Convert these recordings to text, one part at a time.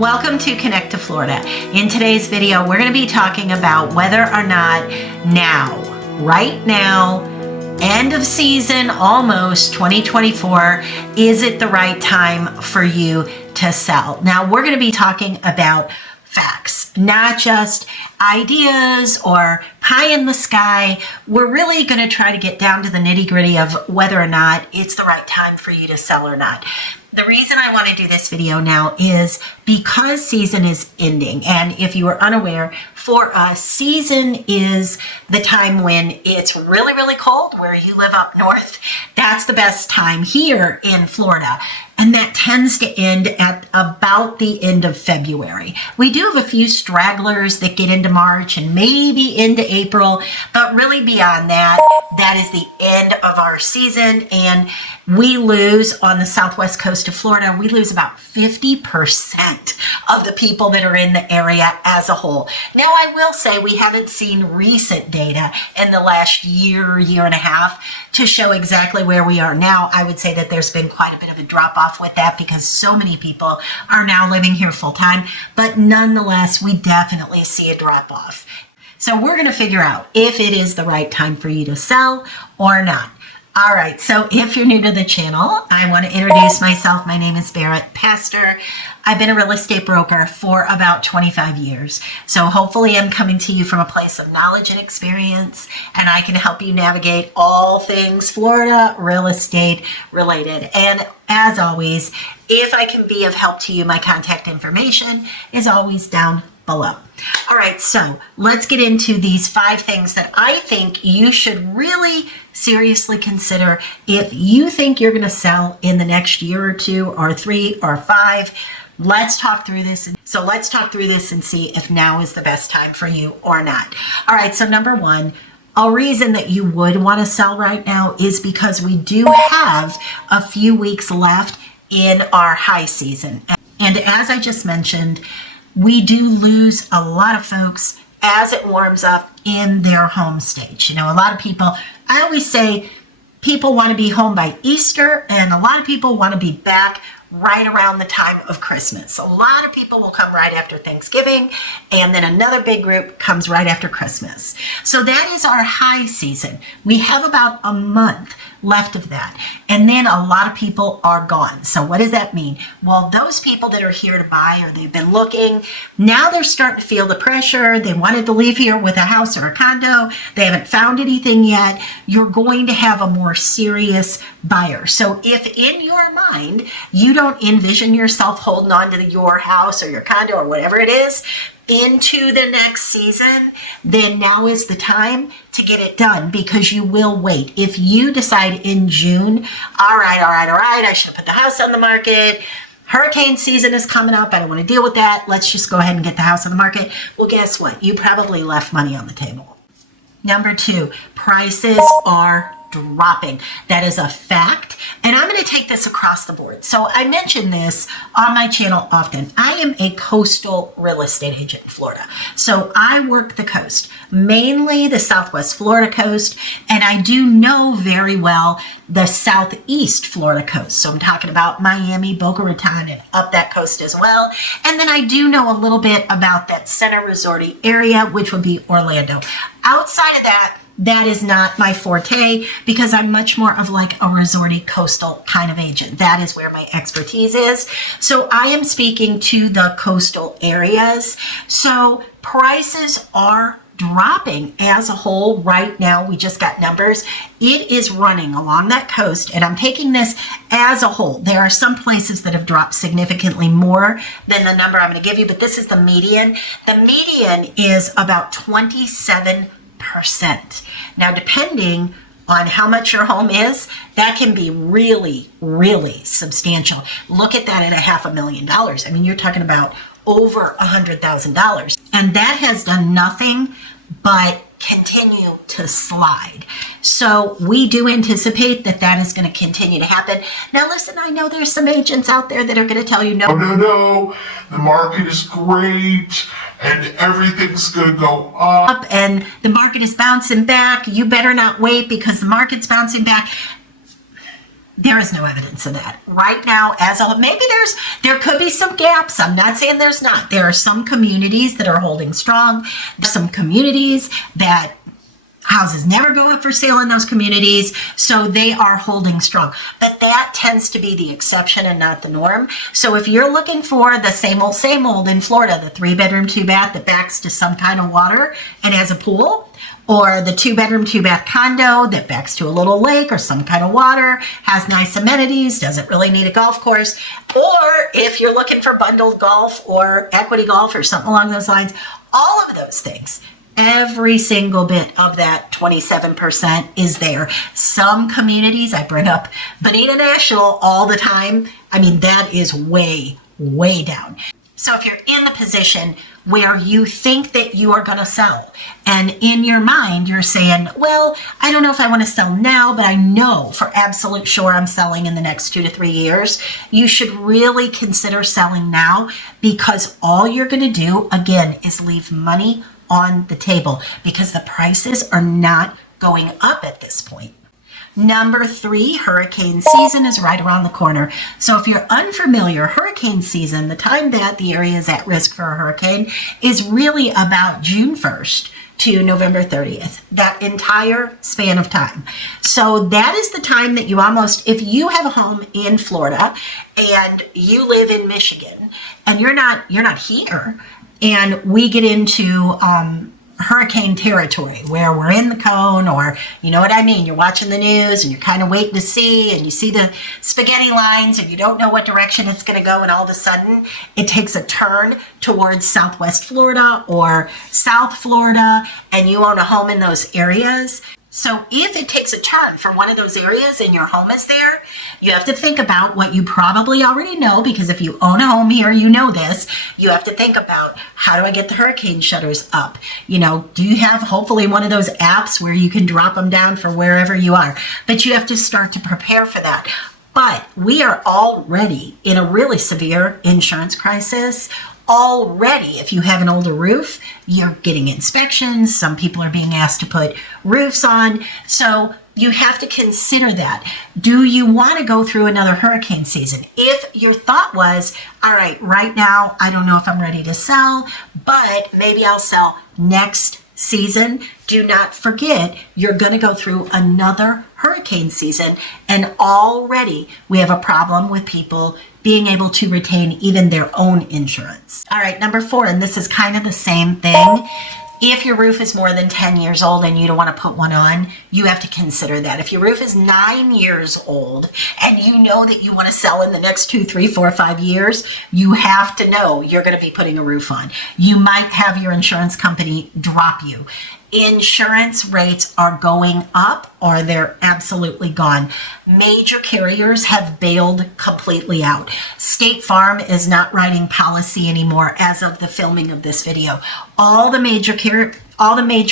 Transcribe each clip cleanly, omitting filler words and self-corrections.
Welcome to Connect to Florida. In today's video, we're going to be talking about whether or not right now, end of season, almost 2024, is it the right time for you to sell? Now, we're going to be talking about facts, not just ideas or pie in the sky. We're really going to try to get down to the nitty gritty of whether or not it's the right time for you to sell or not. The reason I want to do this video now is because season is ending. And if you are unaware, for us, season is the time when it's really, really cold where you live up north. That's the best time here in Florida. And that tends to end at about the end of February. We do have a few stragglers that get into March and maybe into April, but really beyond that, that is the end of our season. And we lose on the southwest coast of Florida, we lose about 50% of the people that are in the area as a whole. Now, I will say we haven't seen recent data in the last year and a half to show exactly where we are now. I would say that there's been quite a bit of a drop off with that because so many people are now living here full time, but nonetheless, we definitely see a drop off. So we're going to figure out if it is the right time for you to sell or not. All right, so if you're new to the channel, I want to introduce myself. My name is Barrett Pastor. I've been a real estate broker for about 25 years. So hopefully I'm coming to you from a place of knowledge and experience, and I can help you navigate all things Florida real estate related. And as always, if I can be of help to you, my contact information is always down below. All right, so let's get into these 5 things that I think you should really seriously consider if you think you're going to sell in the next year or 2 or 3 or 5. Let's talk through this. So let's talk through this and see if now is the best time for you or not. All right, so number 1, a reason that you would want to sell right now is because we do have a few weeks left in our high season. And as I just mentioned, we do lose a lot of folks as it warms up in their home stage. You know, a lot of people, I always say people want to be home by Easter, and a lot of people want to be back right around the time of Christmas. A lot of people will come right after Thanksgiving, and then another big group comes right after Christmas. So that is our high season. We have about a month left of that. And then a lot of people are gone. So what does that mean? Well, those people that are here to buy or they've been looking, now they're starting to feel the pressure. They wanted to leave here with a house or a condo. They haven't found anything yet. You're going to have a more serious buyer. So if in your mind, you don't envision yourself holding on to your house or your condo or whatever it is into the next season, then now is the time to get it done because you will wait. If you decide in June, all right, I should have put the house on the market. Hurricane season is coming up. I don't want to deal with that. Let's just go ahead and get the house on the market. Well, guess what? You probably left money on the table. Number 2, prices are dropping. That is a fact. And I'm going to take this across the board. So I mention this on my channel often. I am a coastal real estate agent in Florida. So I work the coast, mainly the southwest Florida coast. And I do know very well the southeast Florida coast. So I'm talking about Miami, Boca Raton, and up that coast as well. And then I do know a little bit about that center resorty area, which would be Orlando. Outside of that, that is not my forte because I'm much more of like a resorty coastal kind of agent. That is where my expertise is. So I am speaking to the coastal areas. So prices are dropping as a whole right now. We just got numbers. It is running along that coast, and I'm taking this as a whole. There are some places that have dropped significantly more than the number I'm going to give you, but this is the median. The median is about 27%. Now, depending on how much your home is, that can be really, really substantial. Look at that at $500,000. I mean, you're talking about over $100,000. And that has done nothing but continue to slide. So we do anticipate that that is going to continue to happen. Now, listen, I know there's some agents out there that are going to tell you, no, the market is great and everything's going to go up and the market is bouncing back. You better not wait because the market's bouncing back. There is no evidence of that right now. As of maybe there could be some gaps. I'm not saying there's not. There are some communities that are holding strong. There's some communities that houses never go up for sale in those communities, so they are holding strong. But that tends to be the exception and not the norm. So if you're looking for the same old in Florida, the 3-bedroom, 2-bath that backs to some kind of water and has a pool, or the 2-bedroom, 2-bath condo that backs to a little lake or some kind of water, has nice amenities, doesn't really need a golf course, or if you're looking for bundled golf or equity golf or something along those lines, all of those things, every single bit of that 27% is there. Some communities, I bring up Bonita National all the time. I mean, that is way, way down. So if you're in the position where you think that you are going to sell, and in your mind you're saying, well, I don't know if I want to sell now, but I know for absolute sure I'm selling in the next 2 to 3 years, you should really consider selling now, because all you're going to do, again, is leave money on the table because the prices are not going up at this point. Number 3, hurricane season is right around the corner. So if you're unfamiliar, hurricane season, the time that the area is at risk for a hurricane, is really about June 1st to November 30th, that entire span of time. So that is the time that you almost, if you have a home in Florida and you live in Michigan and you're not here, and we get into hurricane territory where we're in the cone, or you know what I mean, you're watching the news and you're kind of waiting to see, and you see the spaghetti lines and you don't know what direction it's going to go, and all of a sudden it takes a turn towards Southwest Florida or South Florida, and you own a home in those areas. So if it takes a turn for one of those areas and your home is there, you have to think about what you probably already know, because if you own a home here, you know this. You have to think about, how do I get the hurricane shutters up? You know, do you have hopefully one of those apps where you can drop them down for wherever you are? But you have to start to prepare for that. But we are already in a really severe insurance crisis. Already, if you have an older roof, you're getting inspections. Some people are being asked to put roofs on. So you have to consider that. Do you want to go through another hurricane season? If your thought was, all right now, I don't know if I'm ready to sell, but maybe I'll sell next season, do not forget you're going to go through another hurricane season. And already we have a problem with people being able to retain even their own insurance. All right, number 4, and this is kind of the same thing. If your roof is more than 10 years old and you don't want to put one on, you have to consider that. If your roof is 9 years old and you know that you want to sell in the next 2, 3, 4, 5 years, you have to know you're going to be putting a roof on. You might have your insurance company drop you. Insurance rates are going up, or they're absolutely gone. Major carriers have bailed completely out. State Farm is not writing policy anymore as of the filming of this video. All the major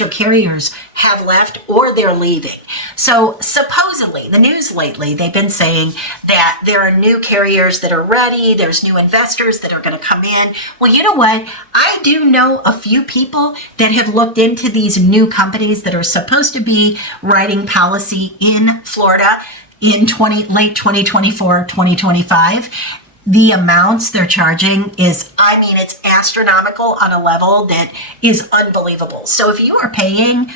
carriers have left, or they're leaving. So supposedly, the news lately, they've been saying that there are new carriers that are ready, there's new investors that are going to come in. Well, you know what? I do know a few people that have looked into these new companies that are supposed to be writing policy in Florida in late 2024, 2025. The amounts they're charging is, I mean, it's astronomical on a level that is unbelievable. So if you are paying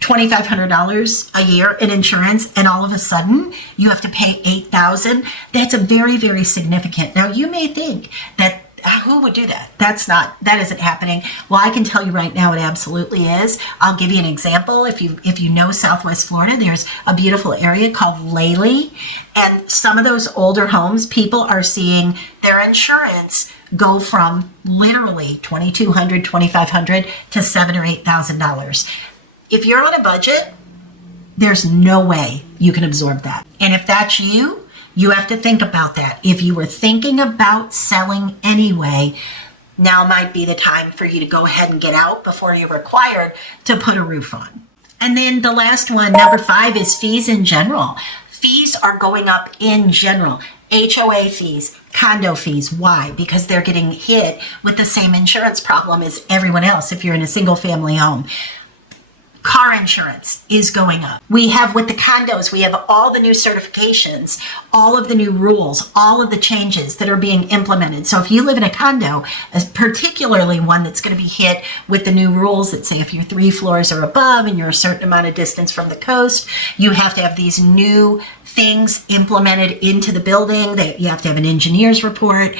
$2,500 a year in insurance and all of a sudden you have to pay $8,000, that's a very, very significant. Now you may think that, who would do that? That isn't happening. Well, I can tell you right now it absolutely is. I'll give you an example. If you know Southwest Florida, there's a beautiful area called Lely, and some of those older homes, people are seeing their insurance go from literally $2,200, $2,500 to $7,000 or $8,000. If you're on a budget, there's no way you can absorb that. And if that's you, you have to think about that. If you were thinking about selling anyway, now might be the time for you to go ahead and get out before you're required to put a roof on. And then the last one, number 5, is fees in general. Fees are going up in general. HOA fees, condo fees. Why? Because they're getting hit with the same insurance problem as everyone else if you're in a single family home. Car insurance is going up. We have with the condos, we have all the new certifications, all of the new rules, all of the changes that are being implemented. So if you live in a condo, particularly one that's going to be hit with the new rules that say if you're 3 floors or above and you're a certain amount of distance from the coast, you have to have these new things implemented into the building, that you have to have an engineer's report.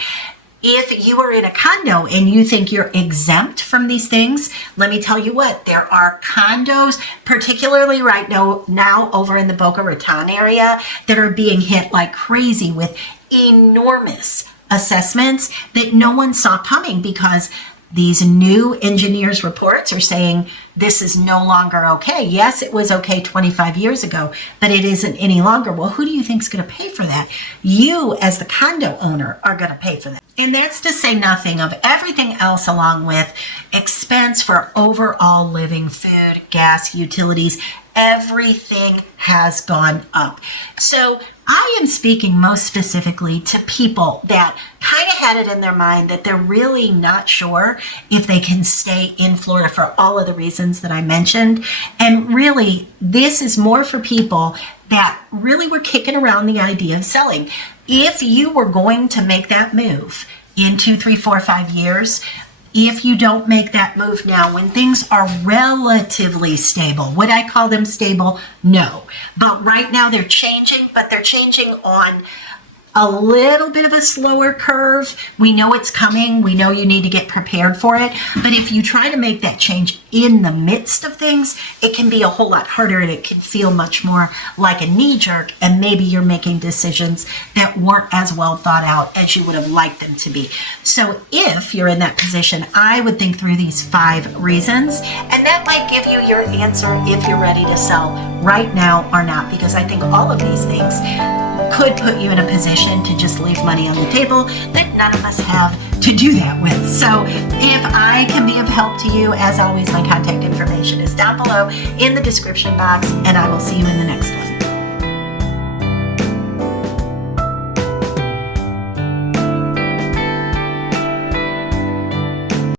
If you are in a condo and you think you're exempt from these things, let me tell you what, there are condos, particularly right now over in the Boca Raton area, that are being hit like crazy with enormous assessments that no one saw coming, because these new engineers' reports are saying this is no longer okay. Yes, it was okay 25 years ago, but it isn't any longer. Well, who do you think is going to pay for that? You, as the condo owner, are going to pay for that. And that's to say nothing of everything else along with expense for overall living, food, gas, utilities. Everything has gone up. So I am speaking most specifically to people that kind of had it in their mind that they're really not sure if they can stay in Florida for all of the reasons that I mentioned. And really, this is more for people that really were kicking around the idea of selling. If you were going to make that move in 2, 3, 4, 5 years, if you don't make that move now, when things are relatively stable, would I call them stable? No. But right now they're changing, but they're changing on a little bit of a slower curve. We know it's coming. We know you need to get prepared for it. But if you try to make that change in the midst of things, it can be a whole lot harder, and it can feel much more like a knee jerk. And maybe you're making decisions that weren't as well thought out as you would have liked them to be. So if you're in that position, I would think through these 5 reasons, and that might give you your answer if you're ready to sell right now or not, because I think all of these things could put you in a position to just leave money on the table that none of us have to do that with. So if I can be of help to you, as always, my contact information is down below in the description box, and I will see you in the next one.